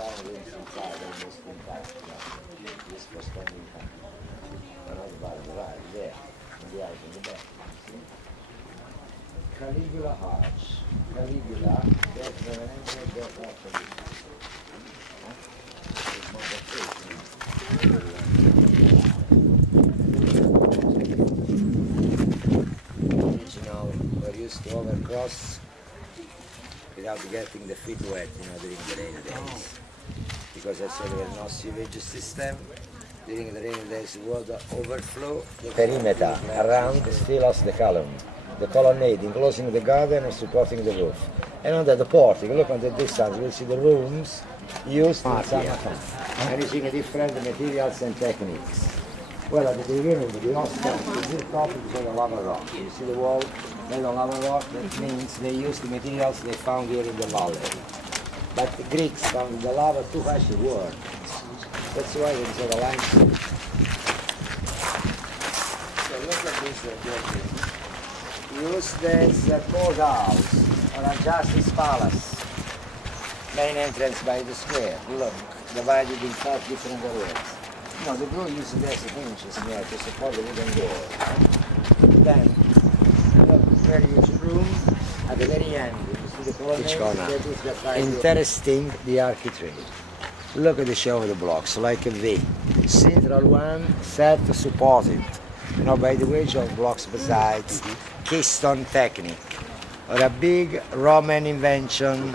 find rooms inside, almost intact, just for spending time. Another bar on the right, there, and the house in the back. See? Caligula Arch. Caligula, that's the entrance, that's after this. Original, we're used to overcross without getting the feet wet, during the rainy days. Because I said there was no sewage system. During the rainy days, water overflow. The perimeter around still has the column. The colonnade enclosing the garden and supporting the roof. And under the portico, look on the distance, you'll see the rooms used in summertime. And you see the different materials and techniques. Well, at the beginning, the hostel, the top is on the lava rock. You see the wall, made of lava rock, that means they used the materials they found here in the valley. But the Greeks found the lava too harsh to work. That's why they said a limestone. So look at this building. Used as a courthouse or a justice palace. Main entrance by the square. Look, divided in 5 different areas. The door used as a hinges here to support the wooden door. Then, look, very huge room at the very end. You see the colonnade. Interesting, the architrave. Look at the shape of the blocks, like a V. Central one set supported, by the wedge of blocks besides, keystone technique, or a big Roman invention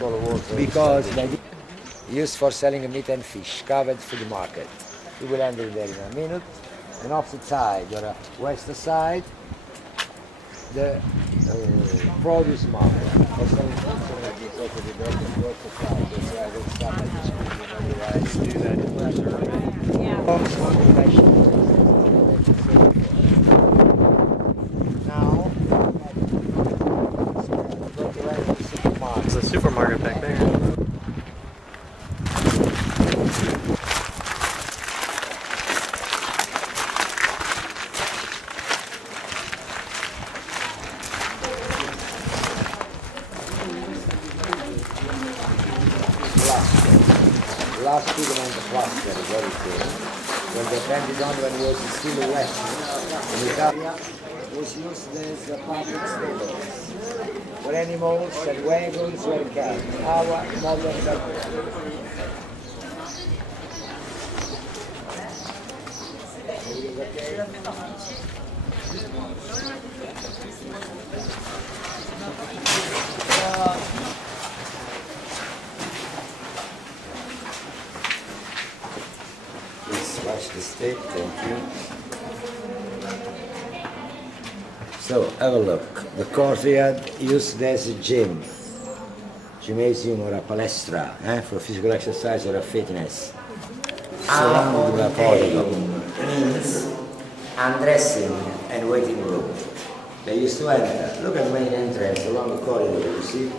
because they used for selling meat and fish, covered for the market. We will enter there in a minute. And opposite side, or west side, the produce market. For selling fruits and veggies, also the north side. That's why I will start at this point. Otherwise, do that in pleasure. Yeah. Now, go to the supermarket. There's a supermarket back there. Last pigment plaster, very thin. When the painted on when it was still wet in Italia, was used as public stables for animals and wagons were kept. Our modern Watch the stick, thank you. So, have a look. The courtyard used as a gym, gymnasium or a palestra, for physical exercise or a fitness. Surrounded by portico means undressing and waiting room. They used to enter. Look at the main entrance along the corridor, you see?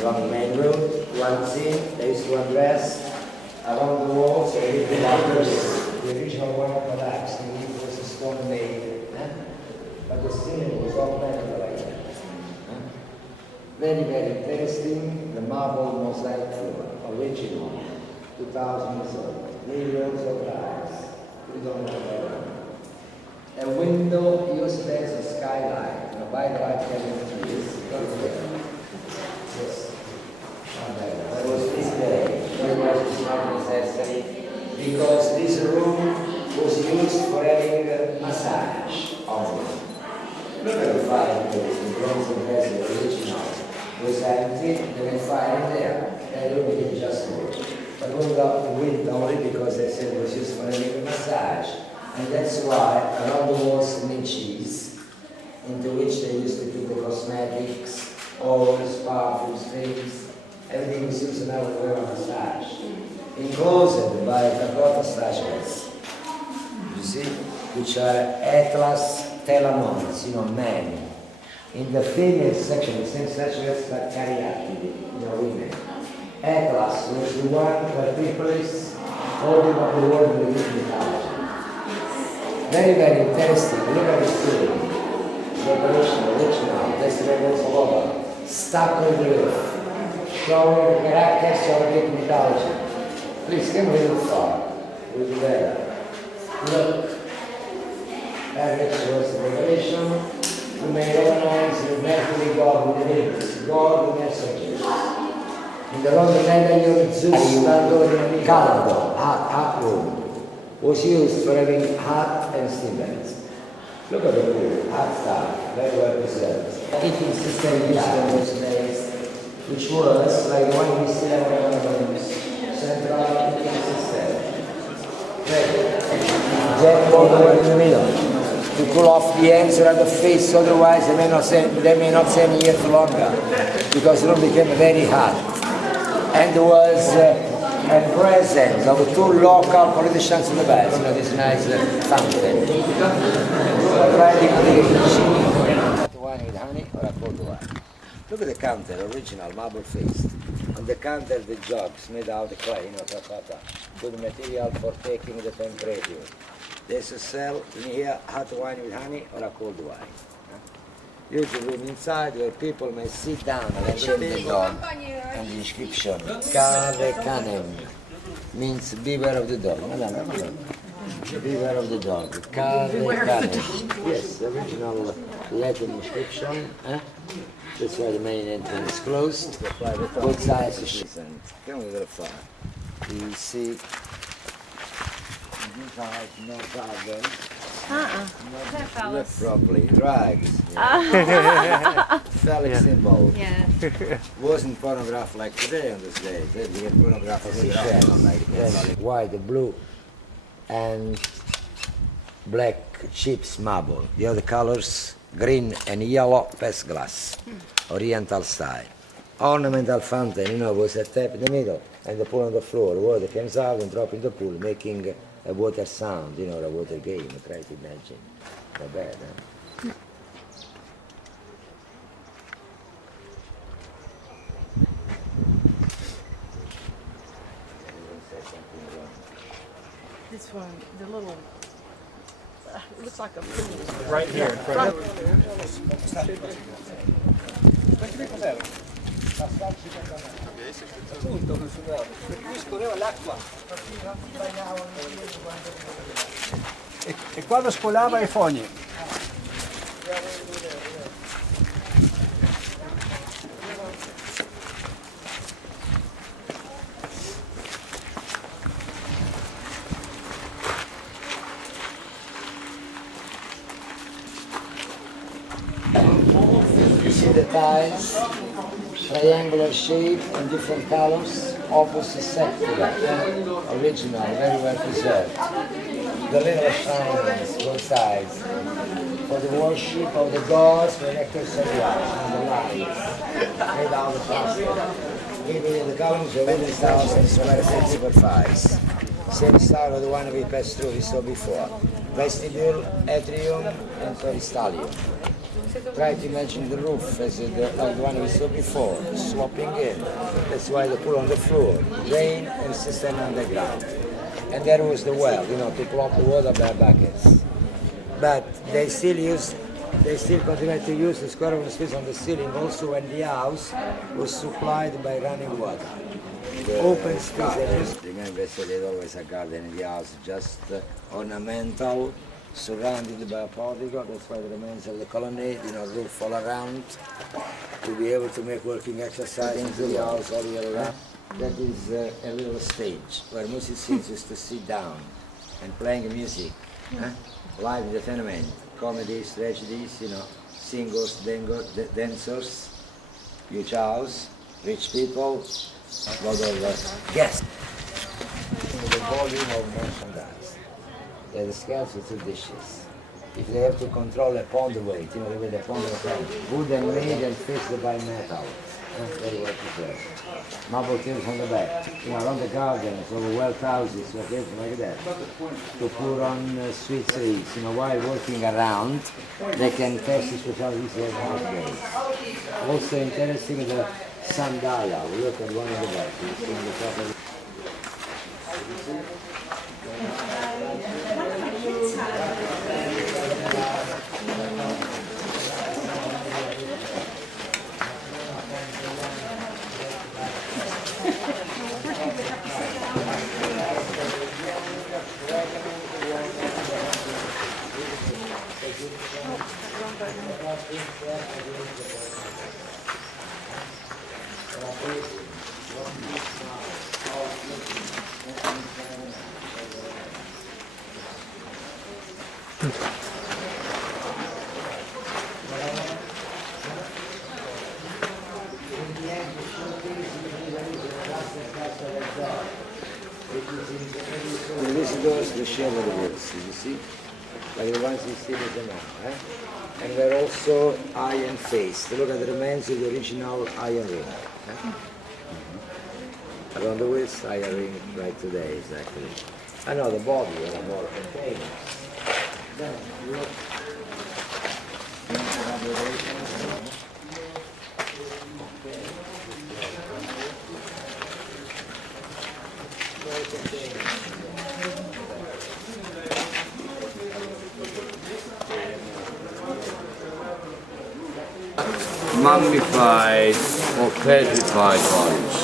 Along the main room, one scene, they used to undress. Along the walls, they hit the lockers. The original one collapsed, and it was a stone made, but the ceiling was all metal like that. Very, very interesting. The marble mosaic floor, original, 2,000 years old, millions of tiles. We don't know that. A window used as a skylight, by the light having trees. Yes. That was this day. Very much is not necessary. Because this room was used for having a massage only. Look at the fireplace, the bronze and the original was empty, there was fire in there. That room didn't just work. But we got the wind only because they said it was used for having a massage. And that's why around the walls niches into which they used to keep the cosmetics, oils, perfumes, things. Everything was used now for a massage. Enclosed by terracotta statues, you see, which are Atlas telamons, men. In the female section, the same statues are Cariatide, women. Atlas was the one where people is holding up the world in the Greek mythology. Very, very interesting. Look at the ceiling. Decoration, original, that's the levels all over. Stuck on the roof, showing the characters of the Greek mythology. Please come a little far. We'll be there. Look. That was the revelation. You may recognize the Mercury god with the names, God the messengers. In the Roman medallion, Zeus, Calado, hot room, was used for having hot and steam beds. Look at the pool, hot stuff, very well preserved. Heating system used in those days, which was like the one we still have on central heating system. Jet water in the middle to cool off the ends around the face, otherwise they may not stay any years longer because the room became very hot. And there was a presence of two local politicians in the back, you know, this nice fountain. Wine with honey or a cold wine. Look at the counter, original, marble faced. On the counter the jugs made out of clay, you know, terracotta. Good material for taking the temperature. There's a cell in here, hot wine with honey or a cold wine. Use the room inside where people may sit down and enjoy the dog. And the inscription, Cave Canem, means beware of the dog. Beware of the dog. Cave Canem. Yes, the original Latin inscription. That's why the main entrance is closed. Both sides are come a little far. You see. No garden. No, look properly. Drugs. Yeah. Phallic symbol. Yeah. Wasn't pornograph like today on this day. They get pornograph like white, blue, and black chips marble. The other colors, green and yellow pest glass. Oriental style. Ornamental fountain, you know, was a tap in the middle and the pool on the floor. Water comes out and drop in the pool, making a water sound, you know, a water game. Try to imagine. Not bad, huh? This one, the little, it looks like a pool. Right here in front of e quando scolava i fogni. You see the tiles, triangular shape and different colors, opposite secular, original, very well preserved. The little shrines, both sides, for the worship of the gods, the electors of light, and the lights, made out of plastic. Even in the columns of 80,000 square feet superfice. Same style of the one we passed through, we saw before. Vestibule, atrium, and peristalium. Try to imagine the roof as the one we saw before, sloping in. That's why they put on the floor, drain and system underground. And there was the well, you know, to plump the water by buckets. But they still continue to use the square of the space on the ceiling also when the house was supplied by running water. Open space. Remember, so there's always a garden in the house, just ornamental, surrounded by a portico. That's why the remains of the colonnade, you know, roof all around, to be able to make working exercise into the house all year round. That is a little stage where musicians used to sit down and playing music, live entertainment, comedies, tragedies, you know, singers, dancers, huge house, rich people, lot of guests. The volume of merchandise. They're the scarcity of dishes. If they have to control a pound weight, you know, the way they pound the wood and made and fixed by metal. That's very well preserved. Marble tables on the back. You know, around the gardens or well houses, like that. To pour on sweet trees. You know, while working around, they can test the specialties of the days. Also interesting the sundial. Look at one in the back. You see in the top of those the shape of the woods, you see? Like the ones you see there now. And they're also iron faced. Look at the remains of the original iron ring. Around the waist, iron ring right today, exactly. I know the body are more contained. Then look. Mummified or petrified bodies.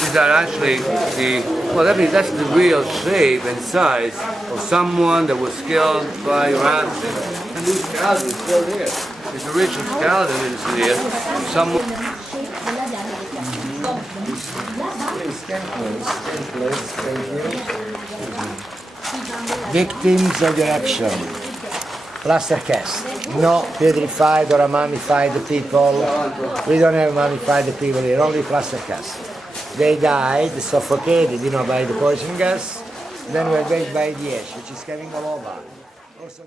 These are actually that means that's the real shape and size of someone that was killed by Ramses. And this skeleton is still there. This original skeleton is there. Someone. Victims of your action. Plaster cast. No petrified or mummified people. We don't have mummified people here, only plaster cast. They died, suffocated, by the poison gas. Then were baked by the ash, which is coming all over. Also